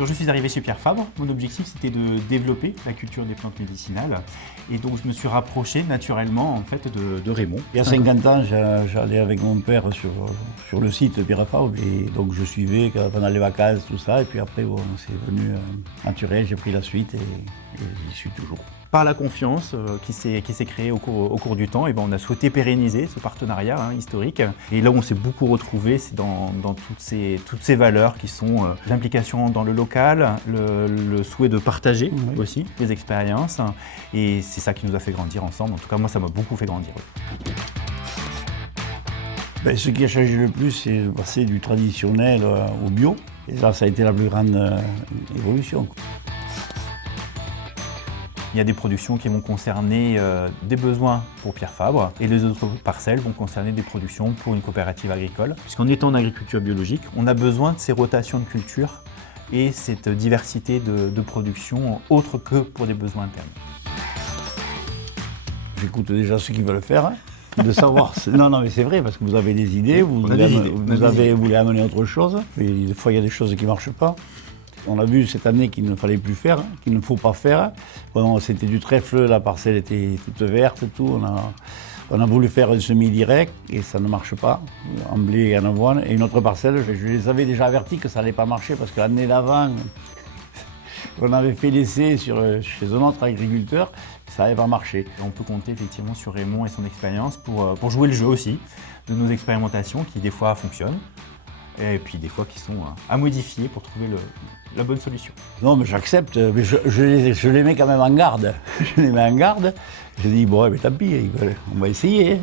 Quand je suis arrivé chez Pierre Fabre, mon objectif c'était de développer la culture des plantes médicinales. Et donc je me suis rapproché naturellement en fait de Raymond. Il y a 50 ans, j'allais avec mon père sur le site de Pierre Fabre. Et donc je suivais pendant les vacances, tout ça. Et puis après, bon, c'est venu naturel, j'ai pris la suite et j'y suis toujours. Par la confiance qui s'est créée au cours du temps, et ben on a souhaité pérenniser ce partenariat historique. Et là où on s'est beaucoup retrouvé, c'est dans toutes ces valeurs qui sont l'implication dans le local, le souhait de partager aussi les expériences. Et c'est ça qui nous a fait grandir ensemble. En tout cas, moi, ça m'a beaucoup fait grandir. Ben, ce qui a changé le plus, c'est de passer du traditionnel au bio. Et là, ça a été la plus grande évolution. Il y a des productions qui vont concerner des besoins pour Pierre Fabre et les autres parcelles vont concerner des productions pour une coopérative agricole. Puisqu'en étant en agriculture biologique, on a besoin de ces rotations de culture et cette diversité de production autre que pour des besoins internes. J'écoute déjà ceux qui veulent faire, de savoir... Non, mais c'est vrai, parce que vous avez des idées, vous voulez amener autre chose, et des fois il y a des choses qui ne marchent pas. On a vu cette année qu'il ne fallait plus faire, qu'il ne faut pas faire. Bon, c'était du trèfle, la parcelle était toute verte, tout. On a voulu faire un semi-direct et ça ne marche pas, en blé et en avoine. Et une autre parcelle, je les avais déjà avertis que ça n'allait pas marcher parce que l'année d'avant, on avait fait l'essai chez un autre agriculteur, ça n'avait pas marché. On peut compter effectivement sur Raymond et son expérience pour jouer le jeu aussi de nos expérimentations qui des fois fonctionnent. Et puis des fois qui sont à modifier pour trouver la bonne solution. Non, mais j'accepte, mais je les mets quand même en garde. Je les mets en garde, je dis bon, mais tant pis, on va essayer.